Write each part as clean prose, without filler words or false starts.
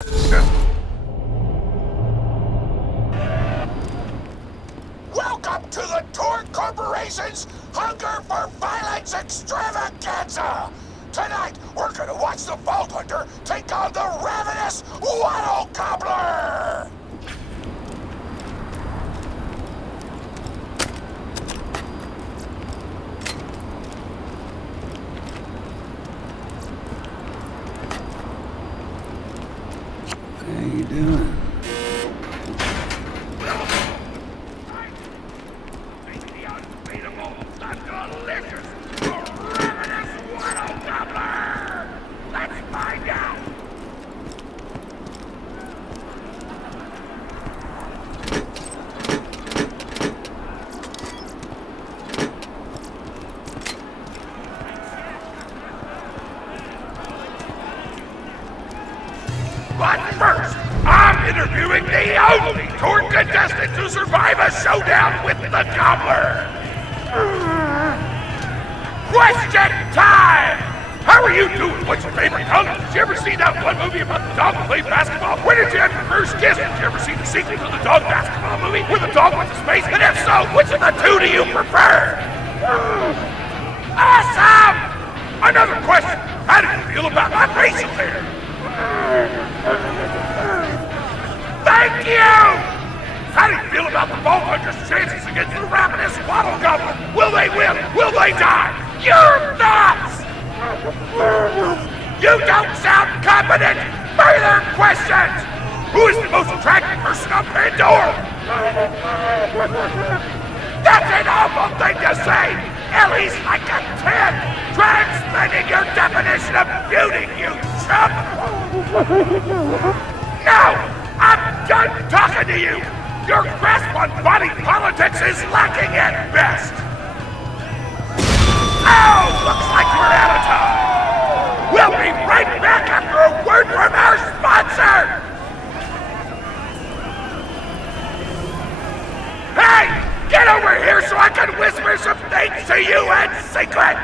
Welcome to the Tour Corporation's Hunger for Violence Extravaganza! Tonight, we're gonna watch the Vault Hunter take on the Ravenous Wattle Gobbler! How you doing? But first, I'm interviewing the only tour contestant to survive a showdown with the Gobbler. Question time! How are you doing? What's your favorite color? Did you ever see that one movie about the dog who played basketball? When did you have your first kiss? Did you ever see the sequel to the dog basketball movie where the dog went to space? And if so, which of the two do you prefer? Awesome! Another question. How do you feel about my facial hair? Thank you! How do you feel about the Vault Hunter's chances against the Ravenous Wattle Gobbler? Will they win? Will they die? Your thoughts! You don't sound confident! Further questions! Who is the most attractive person on Pandora? That's an awful thing to say! Ellie's like a 10! Try explaining your definition of beauty, you chump! No! I'm done talking to you! Your grasp on body politics is lacking at best! Oh! Looks like we're out of time! We'll be right back after a word from our sponsor! Hey! Get over here so I can whisper some things to you in secret!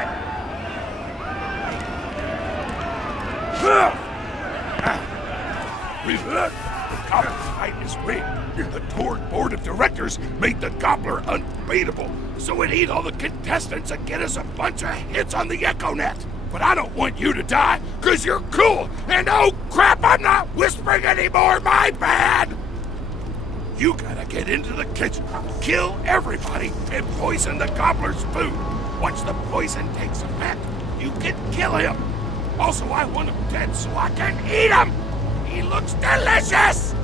We've learned the Gobbler fight is rigged. The Tour Board of Directors made the Gobbler unbeatable, so it need all the contestants and get us a bunch of hits on the EchoNet. But I don't want you to die, cause you're cool, and oh crap, I'm not whispering anymore, my bad! You gotta get into the kitchen, kill everybody, and poison the Gobbler's food. Once the poison takes effect, you can kill him. Also, I want him dead so I can eat him! He looks delicious!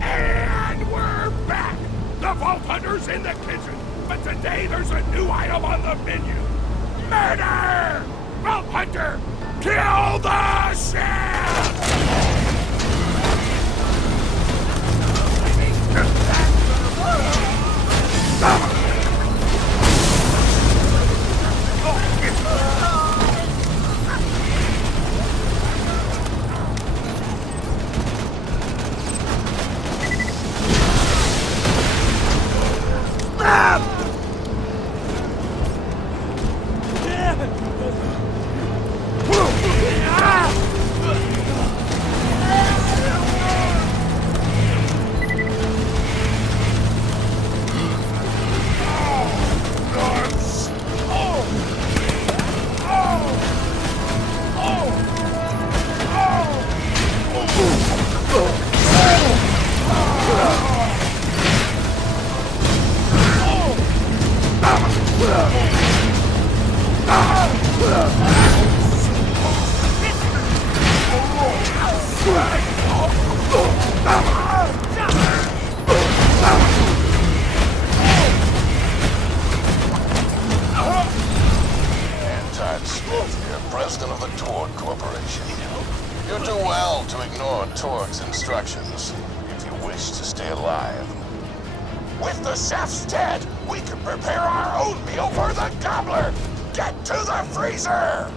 And we're back! The Vault Hunter's in the kitchen, but today there's a new item on the menu. Murder! Vault Hunter, kill the chef! President of the Tour Corporation. You do well to ignore Torg's instructions if you wish to stay alive. With the chef's dead, we can prepare our own meal for the Gobbler! Get to the freezer!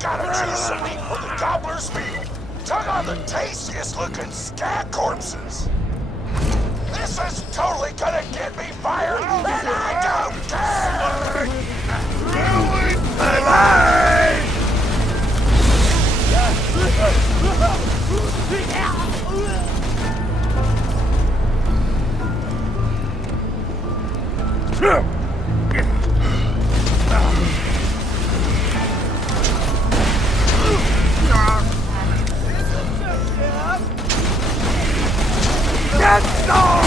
gotta choose some meat for the Gobbler's meal. Tug on the tastiest looking scat corpses. This is totally gonna get me fired, and I don't care! Ruin my life! Get down!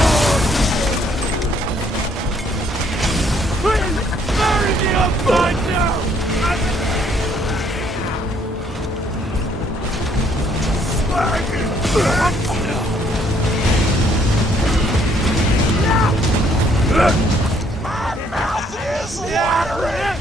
Bury me upside down! My mouth is watering!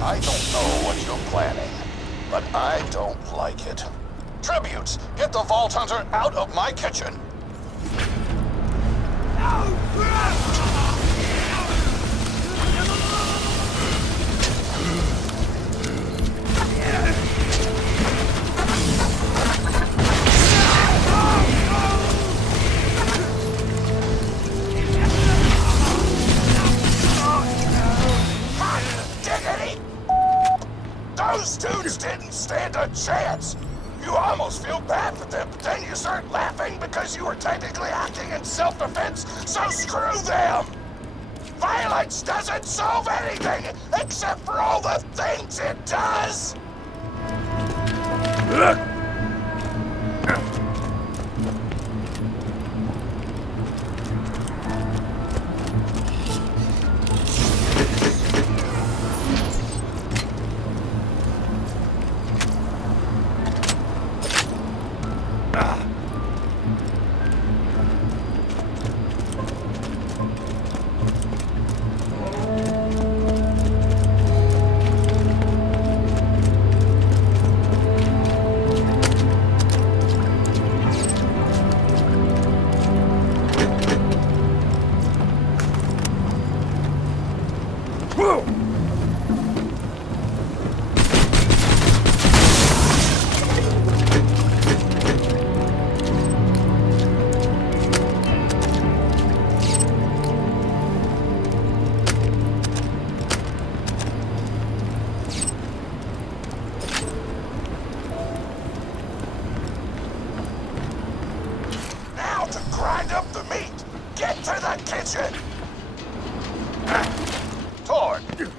I don't know what you're planning, but I don't like it. Tributes, get the Vault Hunter out of my kitchen! Those dudes didn't stand a chance! You almost feel bad for them, but then you start laughing because you were technically acting in self-defense, so screw them! Violence doesn't solve anything, except for all the things it does!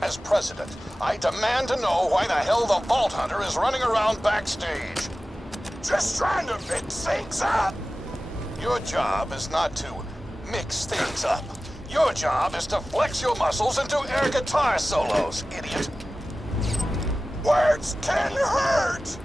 As president, I demand to know why the hell the Vault Hunter is running around backstage. Just trying to mix things up. Your job is not to mix things up. Your job is to flex your muscles and do air guitar solos, idiot. Words can hurt!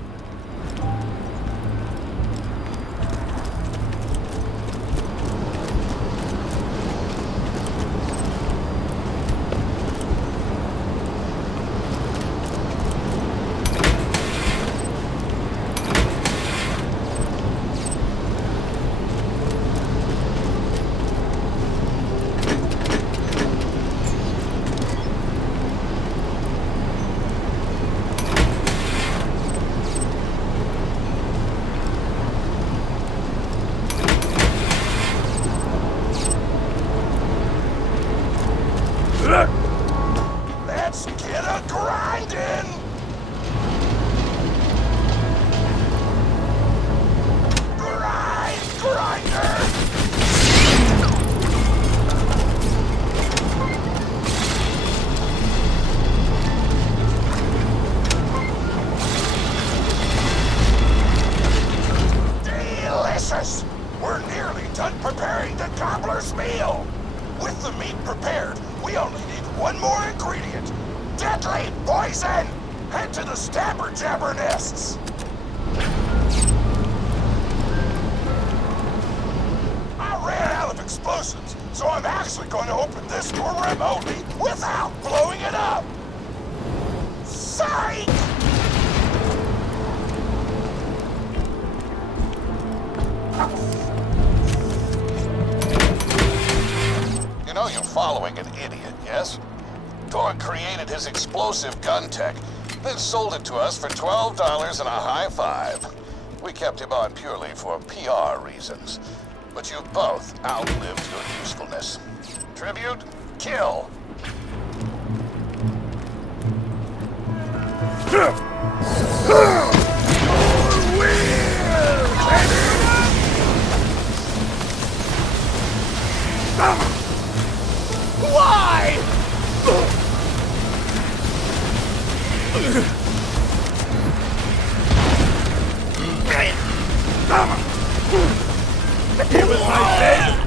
the meat prepared. We only need one more ingredient. Deadly poison! Head to the stabber jabber nests. I ran out of explosives, so I'm actually going to open this door remotely without blowing it up. Psych! You know you're following an idiot, yes? Torg created his explosive gun tech, then sold it to us for $12 and a high five. We kept him on purely for PR reasons. But you both outlived your usefulness. Tribute, kill. Why? It was my favorite.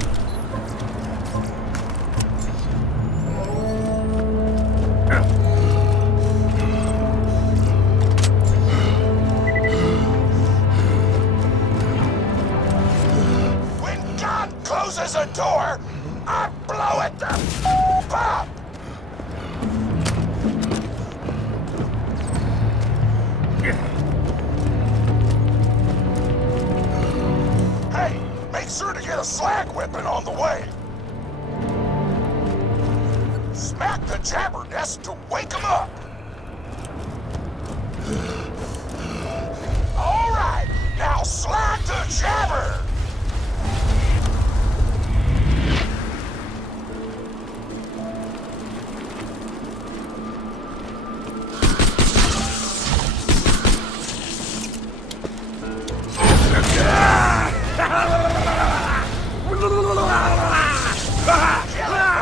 When God closes a door, I blow it the up. Hey, make sure to get a slag weapon on the way. Smack the jabber nest to wake him up. All right, now slag the jabber.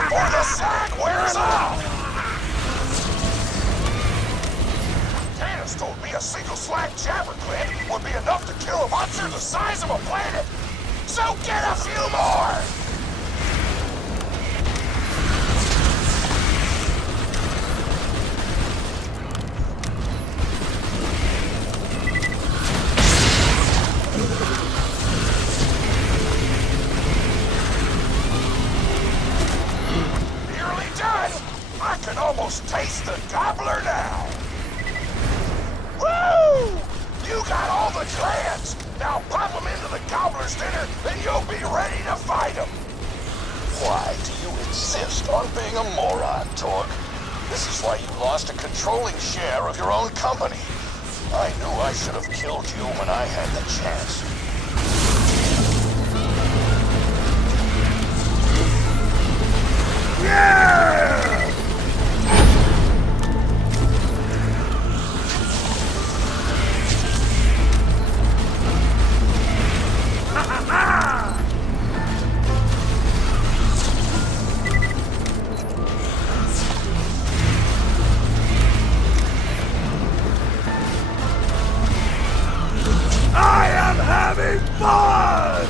Before the slag wears off! Tannis told me a single slag jabber clip would be enough to kill a monster the size of a planet. So get a few more! I can almost taste the Gobbler now! Woo! You got all the glands! Now pop them into the Gobbler's dinner, and you'll be ready to fight him! Why do you insist on being a moron, Torg? This is why you lost a controlling share of your own company. I knew I should have killed you when I had the chance. Yeah! I am having fun!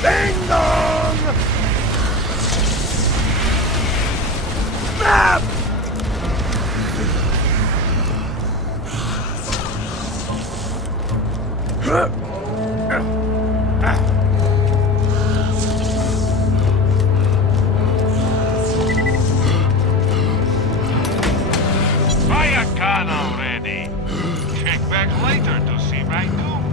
Ding dong! Snap! Buy a gun already. Check back later to see my new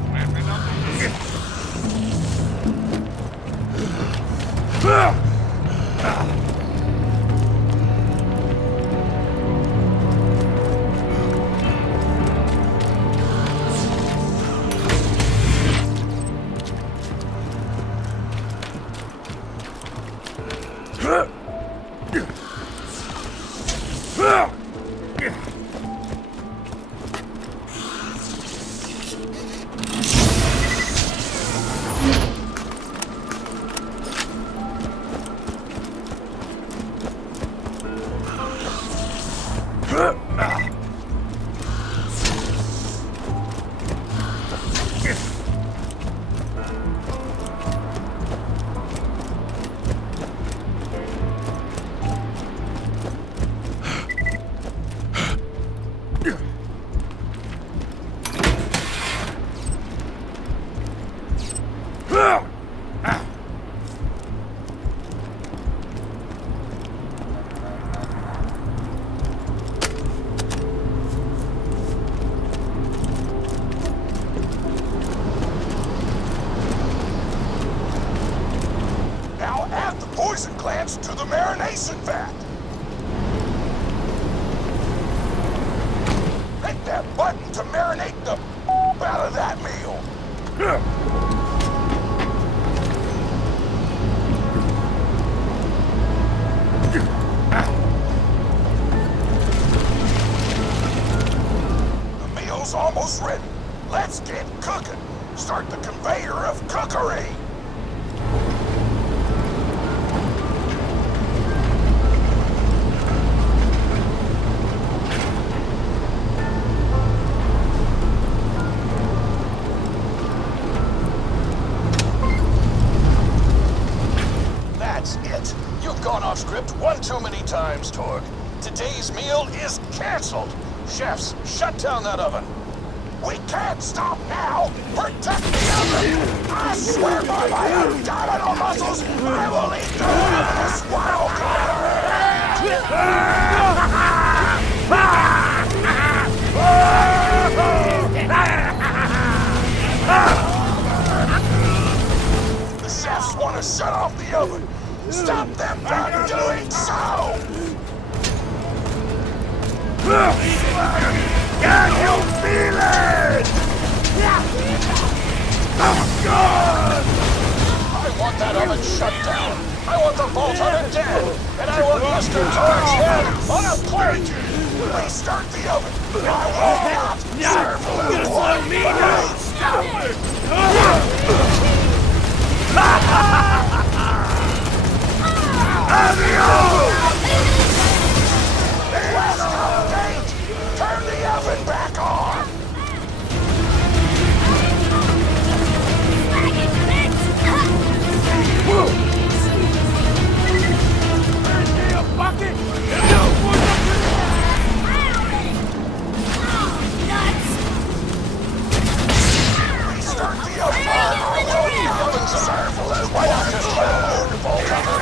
Now add the poison glands to the marination vat. Hit that button to marinate the out of that meal. The meal's almost ready. Let's get cooking. Start the conveyor of cookery. That's it. You've gone off script one too many times, Torg. Today's meal is canceled. Chefs, shut down that oven. We can't stop now! Protect the oven! I swear by my abdominal muscles, I will eat the ravenous wild The chefs want to shut off the oven! Stop them from doing so! Can you feel it? Oh, God! I want that oven shut down. I want the vault hunter dead. And I want Mr. Torg's head on a plate. Restart the oven. I will not serve you one bite. Stop it! Last update! Turn the oven back on! Bucket! Restart the oven! The oven's served! Why not just try to load the vault hunter?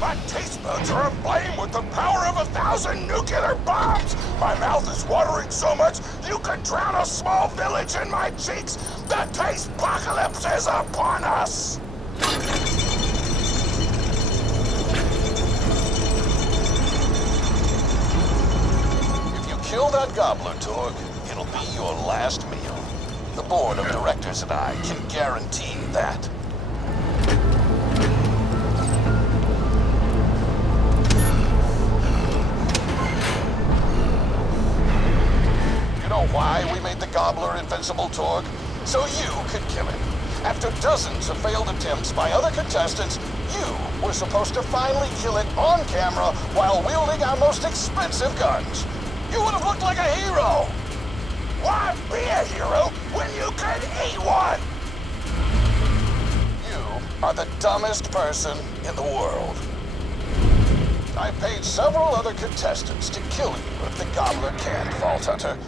My taste buds are aflame with the power of 1,000 nuclear bombs! My mouth is watering so much, you could drown a small village in my cheeks! The taste apocalypse is upon us! If you kill that Gobbler, Torg, it'll be your last meal. The board of directors and I can guarantee that. You know why we made the Gobbler invincible, Torg? So you could kill him. After After dozens of failed attempts by other contestants, you were supposed to finally kill it on camera while wielding our most expensive guns. You would have looked like a hero. Why be a hero when you could eat one? You are the dumbest person in the world. I paid several other contestants to kill you if the Gobbler can't, Vault Hunter.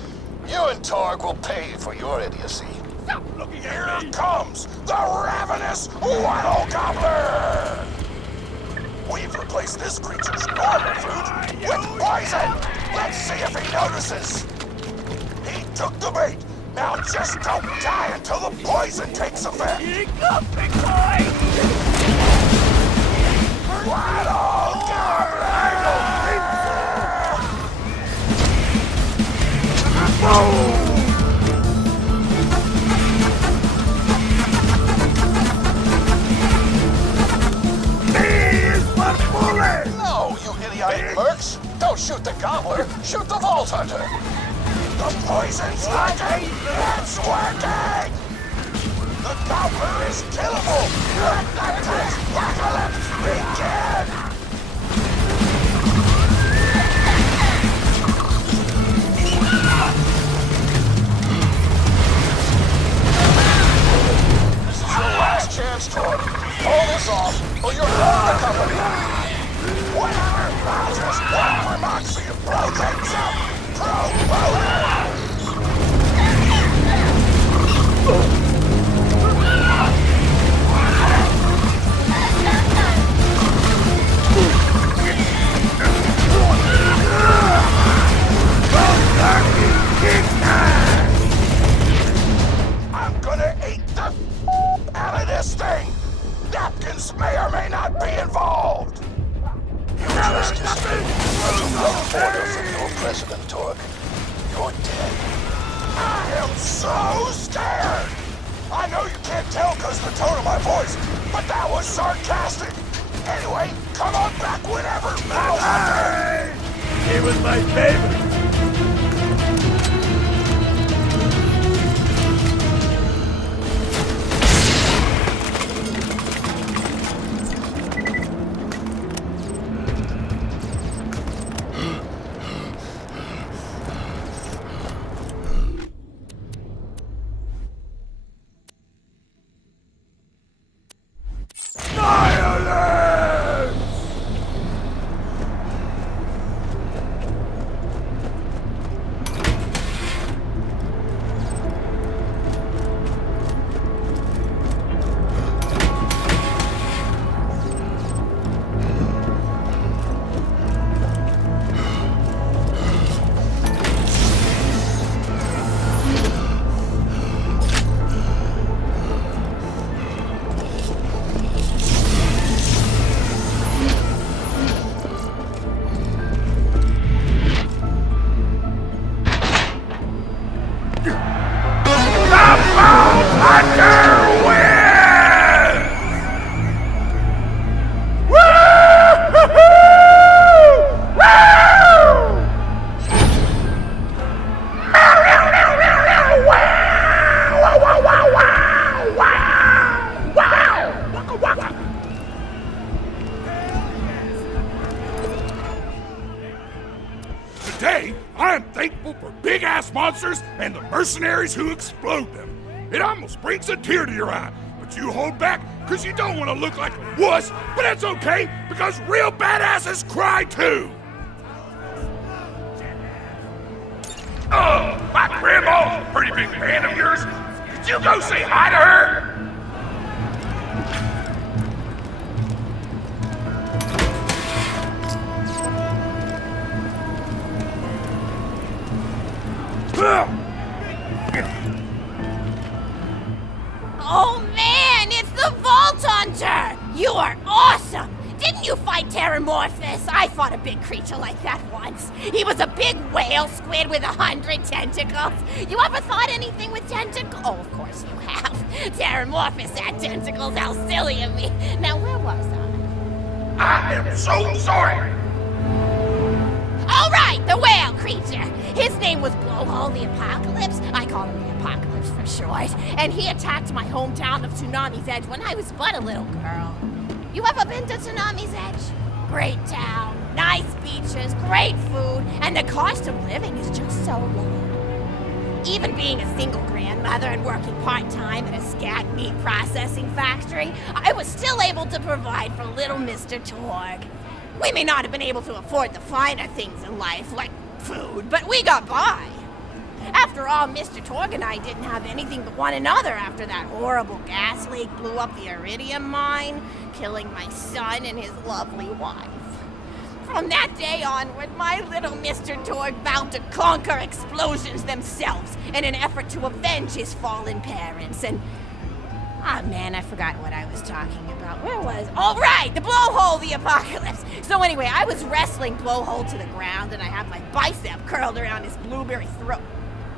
You and Torg will pay for your idiocy. Stop looking Here at me! comes the Ravenous Wattle Gobbler! We've replaced this creature's normal food with poison! Let's see if he notices! He took the bait! Now just don't die until the poison takes effect! Wattle Gobbler! No, you idiotic mercs! Don't shoot the Gobbler! Shoot the Vault Hunter! The poison's working! It's working! The Gobbler is killable! Let the apocalypse begin! This is your last chance, Torg. Pull this off, or you're out of the company! Whatever! I'll just walk remarks for you pro-things up! Pro-voter! I'm gonna eat the out of this thing! Napkins may or may not be involved! Justice, there's a rough order from your president, Torg. You're dead. I am so scared! I know you can't tell because of the tone of my voice, but that was sarcastic! Anyway, come on back whenever, He was my favorite. Today, I am thankful for big-ass monsters and the mercenaries who explode them. It almost brings a tear to your eye, but you hold back because you don't want to look like a wuss, but it's okay because real badasses cry too. Oh, my grandma's a pretty big fan of yours. Could you go say hi to her? Oh man, it's the Vault Hunter! You are awesome! Didn't you fight Terramorphous? I fought a big creature like that once. He was a big whale squid with 100 tentacles. You ever thought anything with tentacles? Oh, of course you have. Terramorphous had tentacles, how silly of me. Now, where was I? I am so sorry. All right, The whale creature. His name was Blowhole the Apocalypse. I call him the Apocalypse for short. And he attacked my hometown of Tsunami's Edge when I was but a little girl. You ever been to Tsunami's Edge? Great town, nice beaches, great food, and the cost of living is just so low. Even being a single grandmother and working part-time at a scat meat processing factory, I was still able to provide for little Mr. Torg. We may not have been able to afford the finer things in life, like food, but we got by. After all, Mr. Torg and I didn't have anything but one another after that horrible gas leak blew up the iridium mine, killing my son and his lovely wife. From that day onward, my little Mr. Torg vowed to conquer explosions themselves in an effort to avenge his fallen parents, and... Ah, man, I forgot what I was talking about. Where was... Oh, right! The Blowhole the Apocalypse! So anyway, I was wrestling Blowhole to the ground, and I had my bicep curled around his blueberry throat.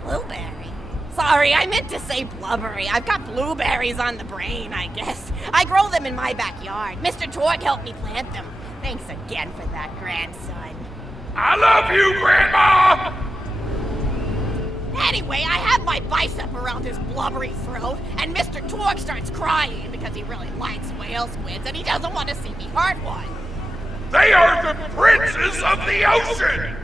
Blueberry? Sorry, I meant to say blubbery. I've got blueberries on the brain, I guess. I grow them in my backyard. Mr. Torg helped me plant them. Thanks again for that, grandson. I love you, Grandma! Anyway, I have my bicep around his blubbery throat, and Mr. Torg starts crying because he really likes whale squids and he doesn't want to see me hurt one. They are the princes of the ocean!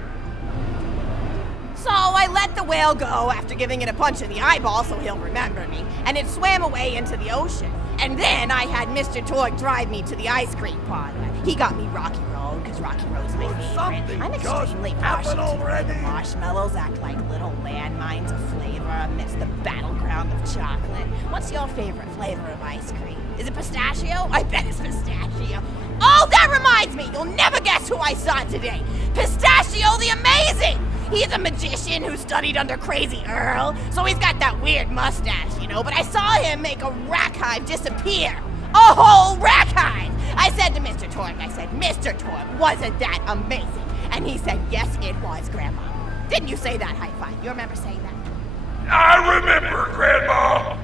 So I let the whale go after giving it a punch in the eyeball so he'll remember me, and it swam away into the ocean. And then I had Mr. Torg drive me to the ice cream parlor. He got me Rocky Road, because Rocky Road's my favorite. I'm extremely partial to the way the marshmallows act like little landmines of flavor amidst the battleground of chocolate. What's your favorite flavor of ice cream? Is it pistachio? I bet it's pistachio. Oh, that reminds me! You'll never guess who I saw today! Pistachio the Amazing! He's a magician who studied under Crazy Earl, so he's got that weird mustache, you know, but I saw him make a rack hive disappear. A whole rack hive! I said to Mr. Torg, Mr. Torg, wasn't that amazing? And he said, yes, it was, Grandma. Didn't you say that, high five? You remember saying that? I remember, Grandma!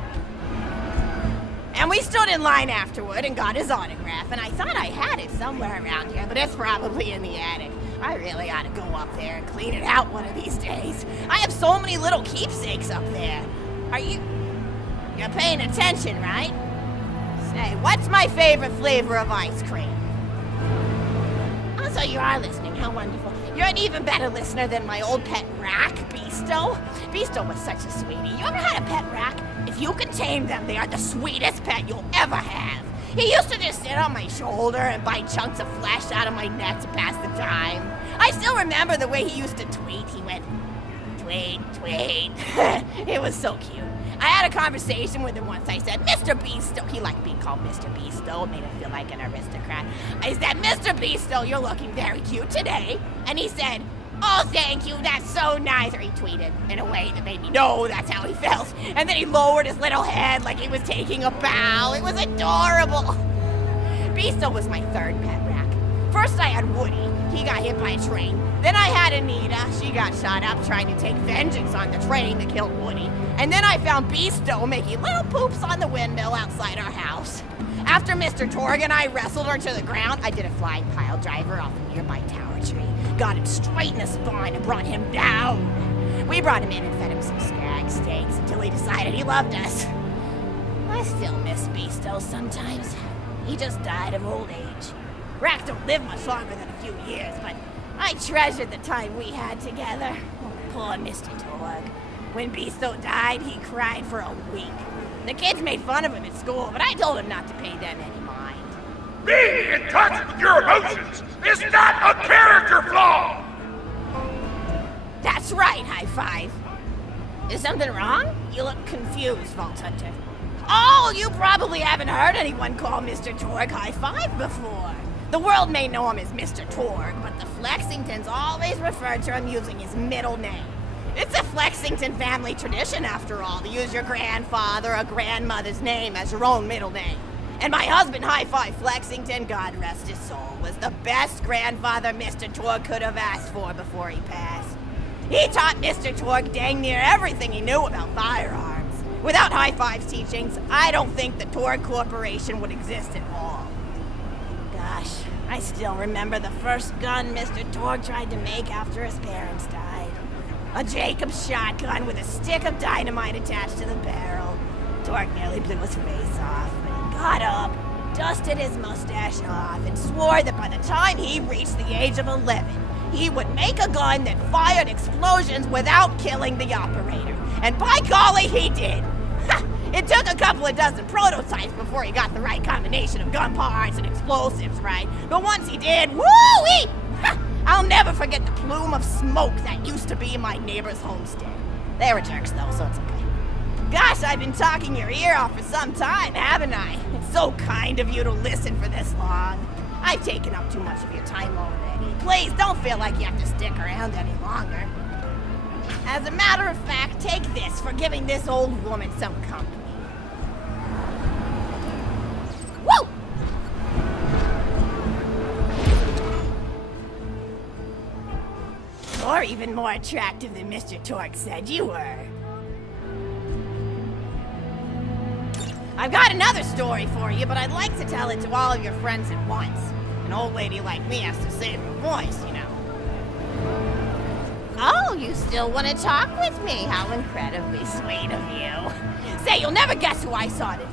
And we stood in line afterward and got his autograph, and I thought I had it somewhere around here, but it's probably in the attic. I really ought to go up there and clean it out one of these days. I have so many little keepsakes up there. You're paying attention, right? Say, what's my favorite flavor of ice cream? Oh, so you are listening, how wonderful. You're an even better listener than my old pet rack, Beasto. Beasto was such a sweetie. You ever had a pet rack? If you can tame them, they are the sweetest pet you'll ever have. He used to just sit on my shoulder and bite chunks of flesh out of my neck to pass the time. I still remember the way he used to tweet. He went, tweet, tweet. It was so cute. I had a conversation with him once. I said, Mr. Beasto. He liked being called Mr. Beasto. It made him feel like an aristocrat. I said, Mr. Beasto, you're looking very cute today. And he said, oh, thank you, that's so nice. Or he tweeted in a way that made me know that's how he felt. And then he lowered his little head like he was taking a bow. It was adorable. Beasto was my third pet rack. First I had Woody. He got hit by a train. Then I had Anita. She got shot up trying to take vengeance on the train that killed Woody. And then I found Beasto making little poops on the windmill outside our house. After Mr. Torg and I wrestled her to the ground, I did a flying pile driver off a nearby tower tree. Got him straight in the spine and brought him down. We brought him in and fed him some skag steaks until he decided he loved us. I still miss Beasto sometimes. He just died of old age. Racks don't live much longer than a few years, but I treasured the time we had together. Oh, poor Mr. Torg. When Beasto died, he cried for a week. The kids made fun of him at school, but I told him not to pay them any mind. Being in touch with your emotions is not a character flaw! That's right, high five. Is something wrong? You look confused, Vault Hunter. Oh, you probably haven't heard anyone call Mr. Torg high five before. The world may know him as Mr. Torg, but the Flexingtons always refer to him using his middle name. It's a Flexington family tradition, after all, to use your grandfather or grandmother's name as your own middle name. And my husband, High Five Flexington, God rest his soul, was the best grandfather Mr. Torg could have asked for before he passed. He taught Mr. Torg dang near everything he knew about firearms. Without High Five's teachings, I don't think the Torg Corporation would exist at all. gosh, I still remember the first gun Mr. Torg tried to make after his parents died. A Jacobs shotgun with a stick of dynamite attached to the barrel. Torg nearly blew his face off, but he got up, dusted his mustache off, and swore that by the time he reached the age of 11, he would make a gun that fired explosions without killing the operator. And by golly, he did! It took a couple of dozen prototypes before he got the right combination of gun parts and explosives right, but once he did, woo-wee! I'll never forget the plume of smoke that used to be my neighbor's homestead. They were jerks though, so it's okay. Gosh, I've been talking your ear off for some time, haven't I? It's so kind of you to listen for this long. I've taken up too much of your time already. Please don't feel like you have to stick around any longer. As a matter of fact, take this for giving this old woman some company. Woo! You're even more attractive than Mr. Torg said you were. I've got another story for you, but I'd like to tell it to all of your friends at once. An old lady like me has to save her voice, you know. Oh, you still want to talk with me? How incredibly sweet of you. Say, you'll never guess who I saw today.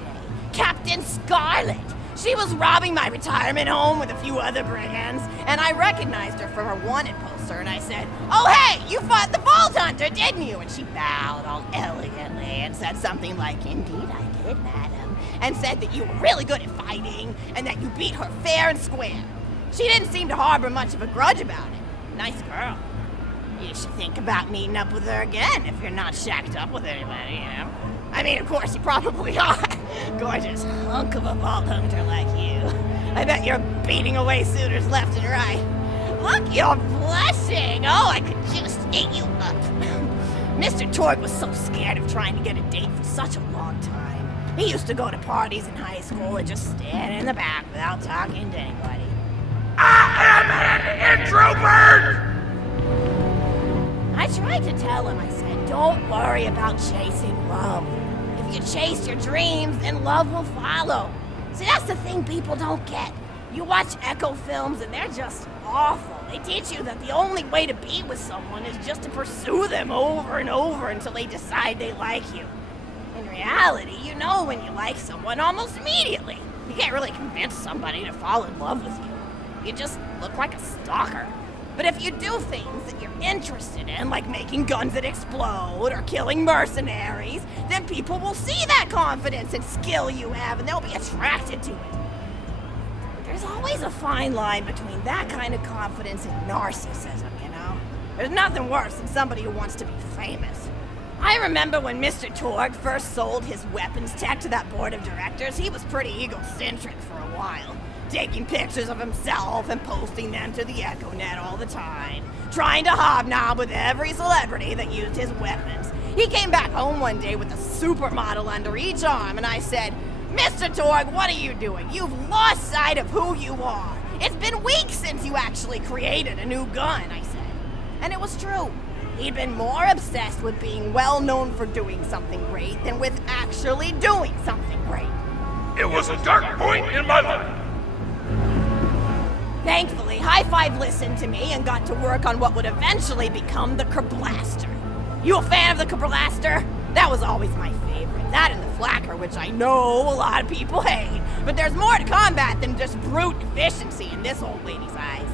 Captain Scarlet. She was robbing my retirement home with a few other brigands, and I recognized her from her wanted poster, and I said, "Oh, hey, you fought the Vault Hunter, didn't you?" And she bowed all elegantly and said something like, "Indeed I did, madam," and said that you were really good at fighting, and that you beat her fair and square. She didn't seem to harbor much of a grudge about it. Nice girl. You should think about meeting up with her again if you're not shacked up with anybody, you know? I mean, of course, you probably are. Gorgeous hunk of a Vault Hunter like you. I bet you're beating away suitors left and right. Look, you're blushing. Oh, I could just eat you up. Mr. Torg was so scared of trying to get a date for such a long time. He used to go to parties in high school and just stand in the back without talking to anybody. I am an introvert! I tried to tell him, I said, don't worry about chasing love. If you chase your dreams, then love will follow. See, that's the thing people don't get. You watch Echo films and they're just awful. They teach you that the only way to be with someone is just to pursue them over and over until they decide they like you. In reality, you know when you like someone almost immediately. You can't really convince somebody to fall in love with you. You just look like a stalker. But if you do things that you're interested in, like making guns that explode or killing mercenaries, then people will see that confidence and skill you have and they'll be attracted to it. But there's always a fine line between that kind of confidence and narcissism, you know? There's nothing worse than somebody who wants to be famous. I remember when Mr. Torg first sold his weapons tech to that board of directors, he was pretty egocentric for a while. Taking pictures of himself and posting them to the EchoNet all the time. Trying to hobnob with every celebrity that used his weapons. He came back home one day with a supermodel under each arm and I said, "Mr. Torg, what are you doing? You've lost sight of who you are. It's been weeks since you actually created a new gun," I said. And it was true. He'd been more obsessed with being well known for doing something great than with actually doing something great. It was a dark point in my life. Thankfully, High Five listened to me and got to work on what would eventually become the Kerblaster. You a fan of the Kerblaster? That was always my favorite. That and the Flacker, which I know a lot of people hate. But there's more to combat than just brute efficiency in this old lady's eyes.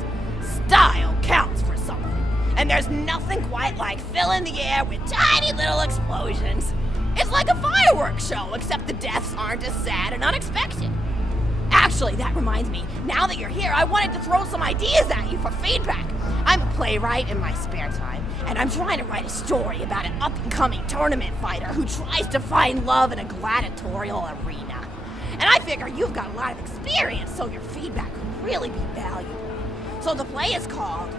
Style counts for something. And there's nothing quite like filling the air with tiny little explosions. It's like a fireworks show, except the deaths aren't as sad and unexpected. Actually, that reminds me, now that you're here, I wanted to throw some ideas at you for feedback. I'm a playwright in my spare time, and I'm trying to write a story about an up-and-coming tournament fighter who tries to find love in a gladiatorial arena. And I figure you've got a lot of experience, so your feedback could really be valuable. So the play is called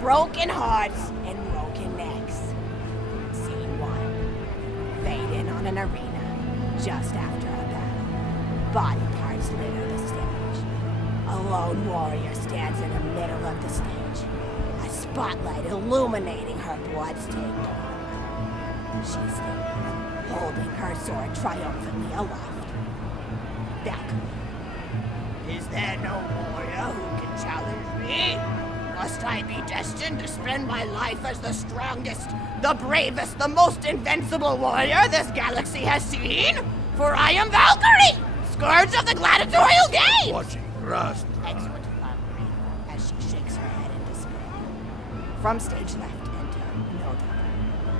Broken Hearts and Broken Necks. Scene 1. Fade in on an arena, just after a battle. Body parts litter the stage. A lone warrior stands in the middle of the stage, a spotlight illuminating her blood-stained armor. She stands, holding her sword triumphantly aloft. Valkyrie. Is there no warrior who can challenge me? Must I be destined to spend my life as the strongest, the bravest, the most invincible warrior this galaxy has seen? For I am Valkyrie, scourge of the gladiatorial games! Watching Rust. Excellent Valkyrie, as she shakes her head in despair. From stage left enter Noda,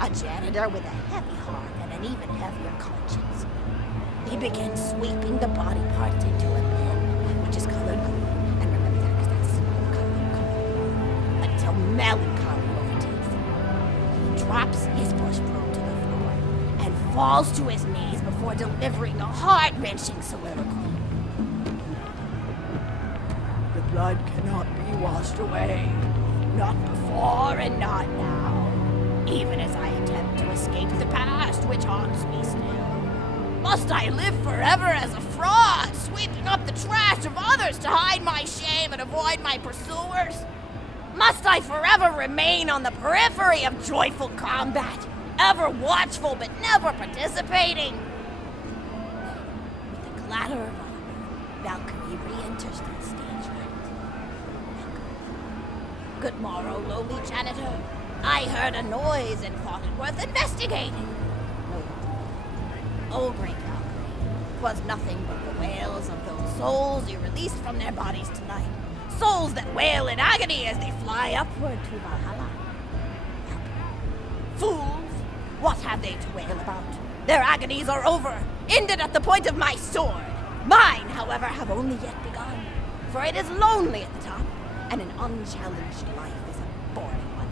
a janitor with a heavy heart and an even heavier conscience. He begins sweeping the body parts into a bin, which is colored green, and remember that because that's a symbol of color, until melancholy overtakes him. He drops his bush broom to the floor and falls to his knees before delivering a heart-wrenching soliloquy. The blood cannot be washed away, not before and not now, even as I attempt to escape the past which haunts me still. Must I live forever as a fraud, sweeping up the trash of others to hide my shame and avoid my pursuers? Must I forever remain on the periphery of joyful combat, ever watchful but never participating? With a clatter of armor, Valkyrie re-enters the stage right. Good morrow, lowly janitor. I heard a noise and thought it worth investigating. Oh, great Valkyrie, 'twas nothing but the wails of those souls you released from their bodies tonight. Souls that wail in agony as they fly upward to Valhalla. Fools! What have they to wail about? Their agonies are over, ended at the point of my sword. Mine, however, have only yet begun, for it is lonely at the top, and an unchallenged life is a boring one.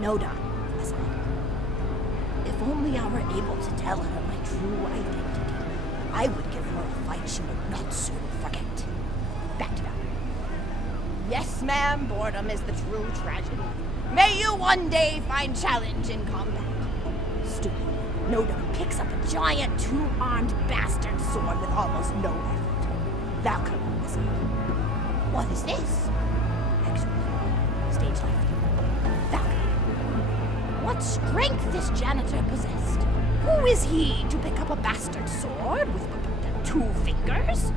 Noda, aside. If only I were able to tell her my true identity, I would give her a fight she would not soon forget. Back to Valkyrie. Yes, ma'am, boredom is the true tragedy. May you one day find challenge in combat. Stupid. Noda picks up a giant two-armed bastard sword with almost no effort. Valkyrie aside. What is this? Excellent. Stage left. Valkyrie. What strength this janitor possessed? Who is he to pick up a bastard sword with 2 fingers?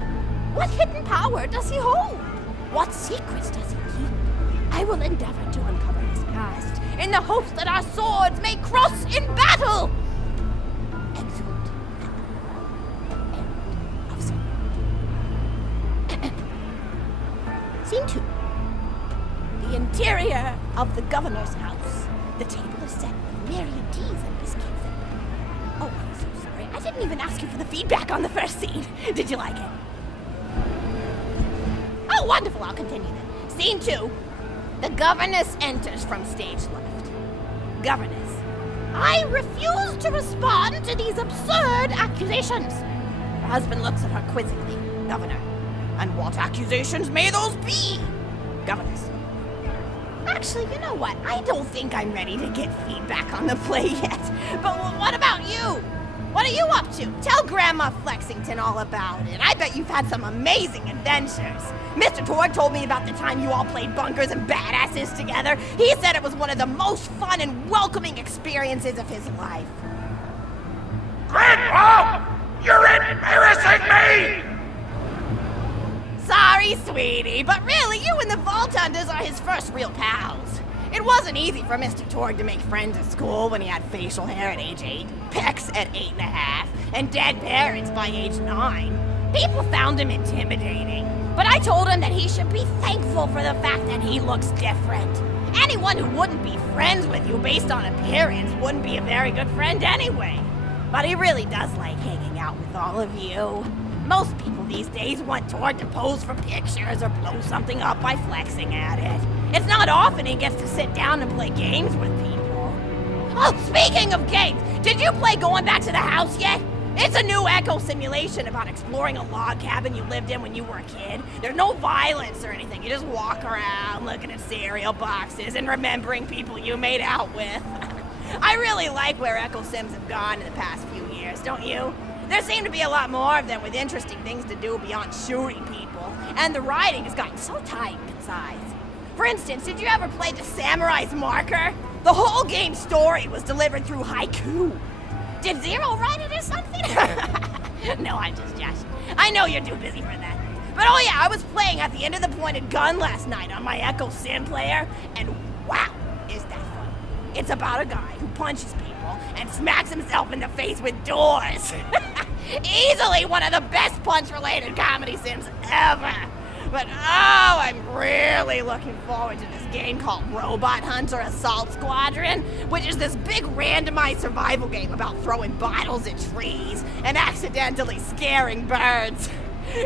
What hidden power does he hold? What secrets does he keep? I will endeavor to uncover his past in the hopes that our swords may cross in battle! Excellent. End of scene. Scene 2. The interior of the governor's house. The table is set with myriad teas and biscuits. Oh, I'm so sorry. I didn't even ask you for the feedback on the first scene. Did you like it? Oh, wonderful. I'll continue then. Scene 2. The governess enters from stage left. Governess. I refuse to respond to these absurd accusations. Her husband looks at her quizzically. Governor. And what accusations may those be? Governess. Actually, you know what? I don't think I'm ready to get feedback on the play yet. But what about you? What are you up to? Tell Grandma Flexington all about it. I bet you've had some amazing adventures. Mr. Torg told me about the time you all played bunkers and badasses together. He said it was one of the most fun and welcoming experiences of his life. Grandpa! You're embarrassing me! Sorry, sweetie, but really, you and the Vault Hunters are his first real pals. It wasn't easy for Mr. Torg to make friends at school when he had facial hair at age 8, pecs at 8.5, and dead parents by age 9. People found him intimidating, but I told him that he should be thankful for the fact that he looks different. Anyone who wouldn't be friends with you based on appearance wouldn't be a very good friend anyway. But he really does like hanging out with all of you. Most people these days want Torg to pose for pictures or blow something up by flexing at it. It's not often he gets to sit down and play games with people. Oh, speaking of games, did you play Going Back to the House yet? It's a new echo simulation about exploring a log cabin you lived in when you were a kid. There's no violence or anything. You just walk around looking at cereal boxes and remembering people you made out with. I really like where Echo Sims have gone in the past few years, don't you? There seem to be a lot more of them with interesting things to do beyond shooting people, and the writing has gotten so tight and concise. For instance, did you ever play The Samurai's Marker? The whole game's story was delivered through haiku. Did Zero write it or something? No, I'm just joshing. I know you're too busy for that. But oh yeah, I was playing at the end of the pointed gun last night on my Echo Sim player, and wow, is that fun. It's about a guy who punches people and smacks himself in the face with doors. Easily one of the best punch-related comedy sims ever. But oh, I'm really looking forward to this game called Robot Hunter Assault Squadron, which is this big randomized survival game about throwing bottles at trees and accidentally scaring birds.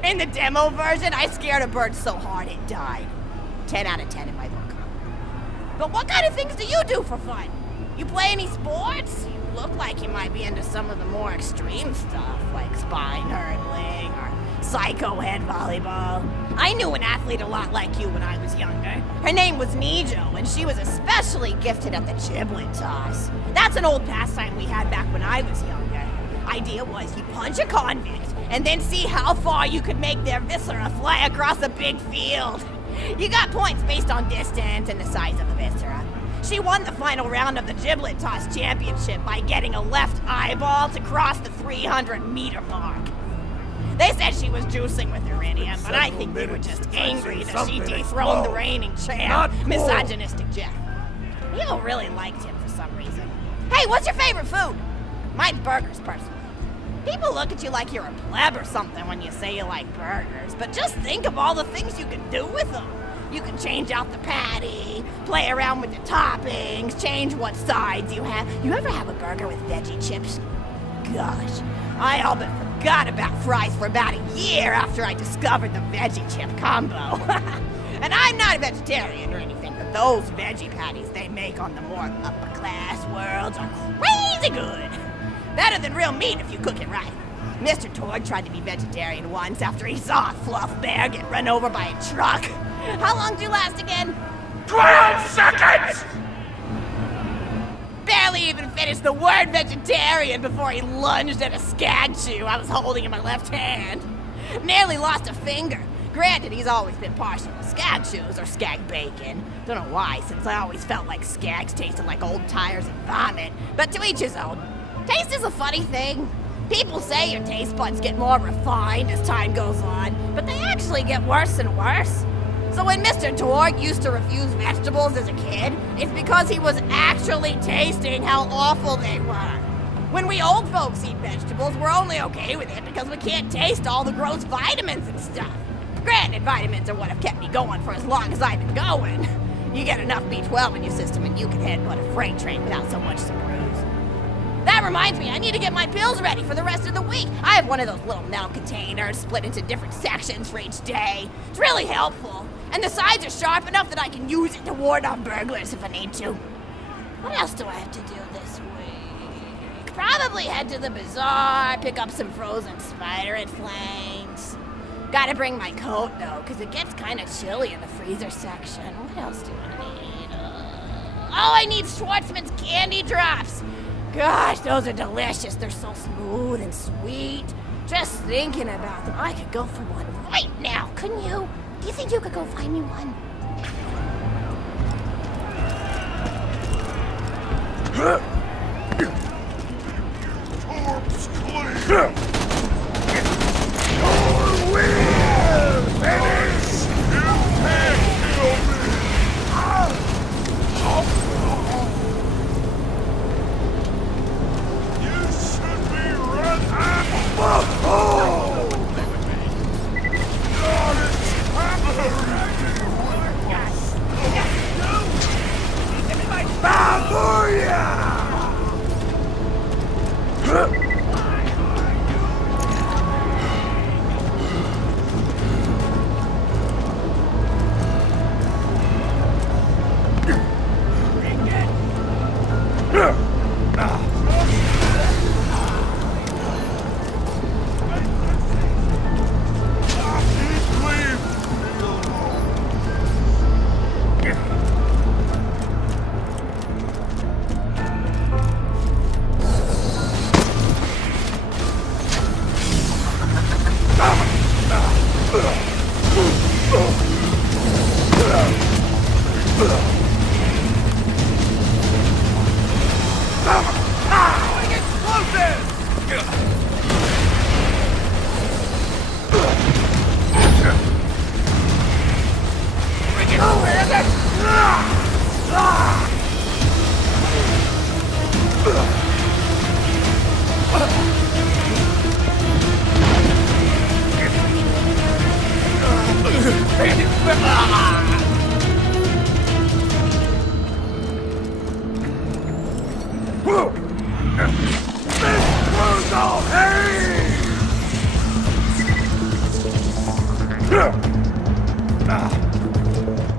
In the demo version, I scared a bird so hard it died. 10 out of 10 in my book. But what kind of things do you do for fun? You play any sports? You look like you might be into some of the more extreme stuff, like spine hurdling or psycho head volleyball. I knew an athlete a lot like you when I was younger. Her name was Nijo, and she was especially gifted at the giblet toss. That's an old pastime we had back when I was younger. Idea was you punch a convict, and then see how far you could make their viscera fly across a big field. You got points based on distance and the size of the viscera. She won the final round of the giblet toss championship by getting a left eyeball to cross the 300-meter mark. They said she was juicing with iridium, but I think they were just angry that she dethroned the reigning champ, misogynistic Jeff. People really liked him for some reason. Hey, what's your favorite food? Mine's burgers, personally. People look at you like you're a pleb or something when you say you like burgers, but just think of all the things you can do with them. You can change out the patty, play around with the toppings, change what sides you have. You ever have a burger with veggie chips? Gosh, I all but forgot about fries for about a year after I discovered the veggie chip combo. And I'm not a vegetarian or anything, but those veggie patties they make on the more upper class worlds are crazy good. Better than real meat if you cook it right. Mr. Torg tried to be vegetarian once after he saw a fluff bear get run over by a truck. How long do you last again? 12 seconds! Barely even finished the word vegetarian before he lunged at a skag chew I was holding in my left hand. Nearly lost a finger. Granted, he's always been partial to skag chews or skag bacon. Don't know why, since I always felt like skags tasted like old tires and vomit. But to each his own. Taste is a funny thing. People say your taste buds get more refined as time goes on, but they actually get worse and worse. So when Mr. Torg used to refuse vegetables as a kid, it's because he was actually tasting how awful they were. When we old folks eat vegetables, we're only okay with it because we can't taste all the gross vitamins and stuff. Granted, vitamins are what have kept me going for as long as I've been going. You get enough B12 in your system and you can headbutt a freight train without so much as a bruise. That reminds me, I need to get my pills ready for the rest of the week. I have one of those little metal containers split into different sections for each day. It's really helpful. And the sides are sharp enough that I can use it to ward off burglars if I need to. What else do I have to do this week? Probably head to the bazaar, pick up some frozen spider and flanks. Gotta bring my coat though, because it gets kind of chilly in the freezer section. What else do I need? Oh, I need Schwartzman's candy drops. Gosh, those are delicious. They're so smooth and sweet. Just thinking about them, I could go for one right now, couldn't you? Do you think you could go find me one? Corpse clean! Your will finish! You can't kill me! You should be running! Oh! God, it's Babuya!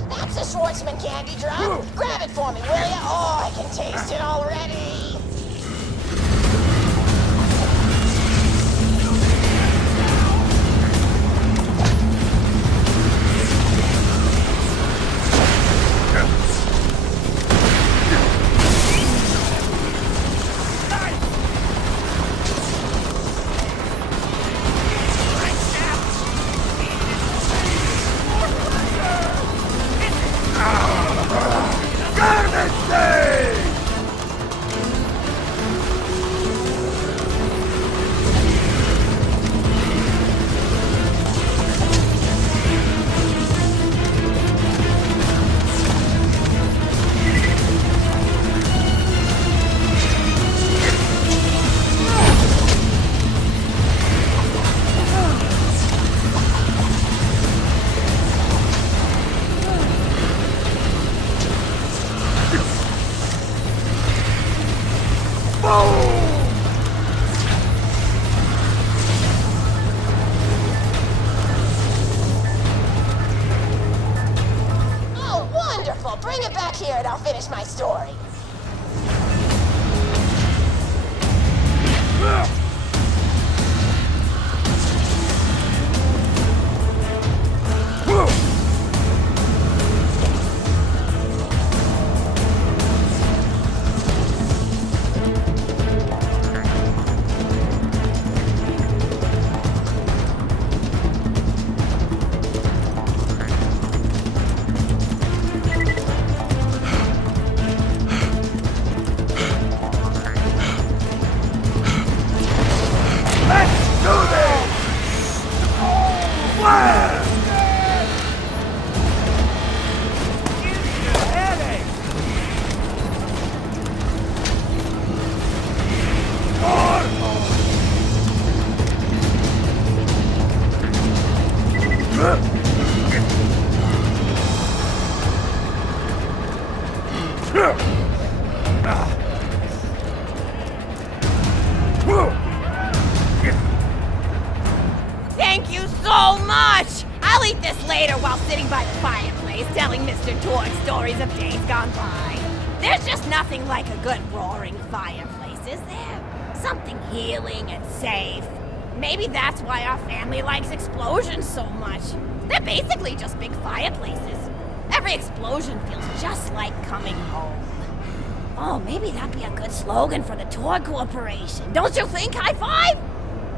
That's a Schwartzman candy drop. Grab it for me, will ya? Oh, I can taste it already. Oh, wonderful. Bring it back here and I'll finish my story. Thank you so much! I'll eat this later while sitting by the fireplace telling Mr. Torg stories of days gone by. There's just nothing like a good roaring fireplace, is there? Something healing and safe. Maybe that's why our family likes explosions so much. They're basically just big fireplaces. Every explosion feels just like coming home. Oh, maybe that'd be a good slogan for the Torg Corporation. Don't you think, High Five?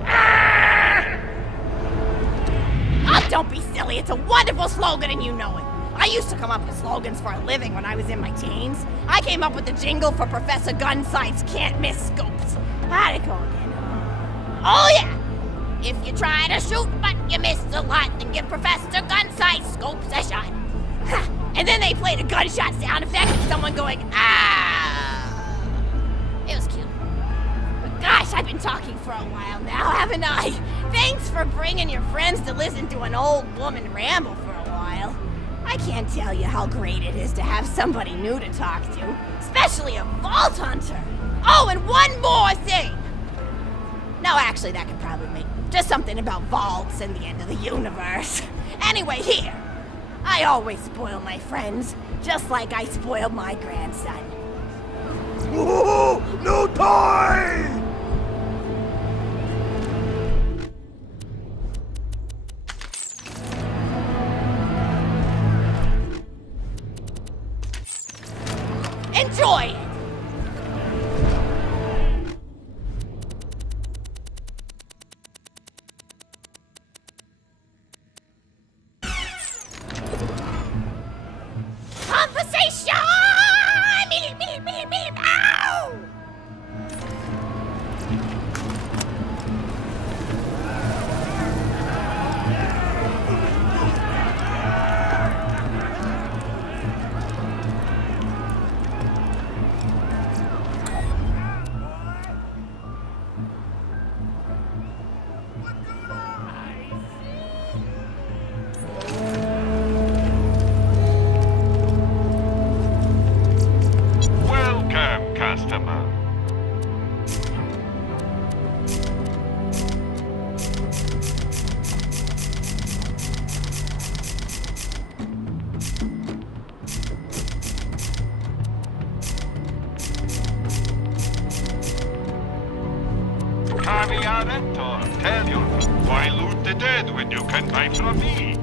Ah! Oh, don't be silly. It's a wonderful slogan and you know it. I used to come up with slogans for a living when I was in my teens. I came up with the jingle for Professor Gunsight's Can't Miss Scopes. How'd it go again? Oh, yeah. If you try to shoot but you miss a lot, then give Professor Gunsight Scopes a shot. And then they played a gunshot sound effect and someone going, ah! It was cute. But gosh, I've been talking for a while now, haven't I? Thanks for bringing your friends to listen to an old woman ramble for a while. I can't tell you how great it is to have somebody new to talk to, especially a Vault Hunter. Oh, and one more thing. No, actually, that could probably make just something about vaults and the end of the universe. Anyway, here. I always spoil my friends, just like I spoiled my grandson. Ooh, new toy! Enjoy it! Conversation! Ow! director tell you, why loot the dead when you can buy from me?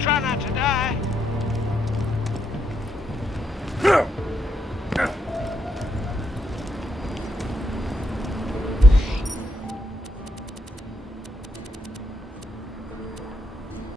Try not to die.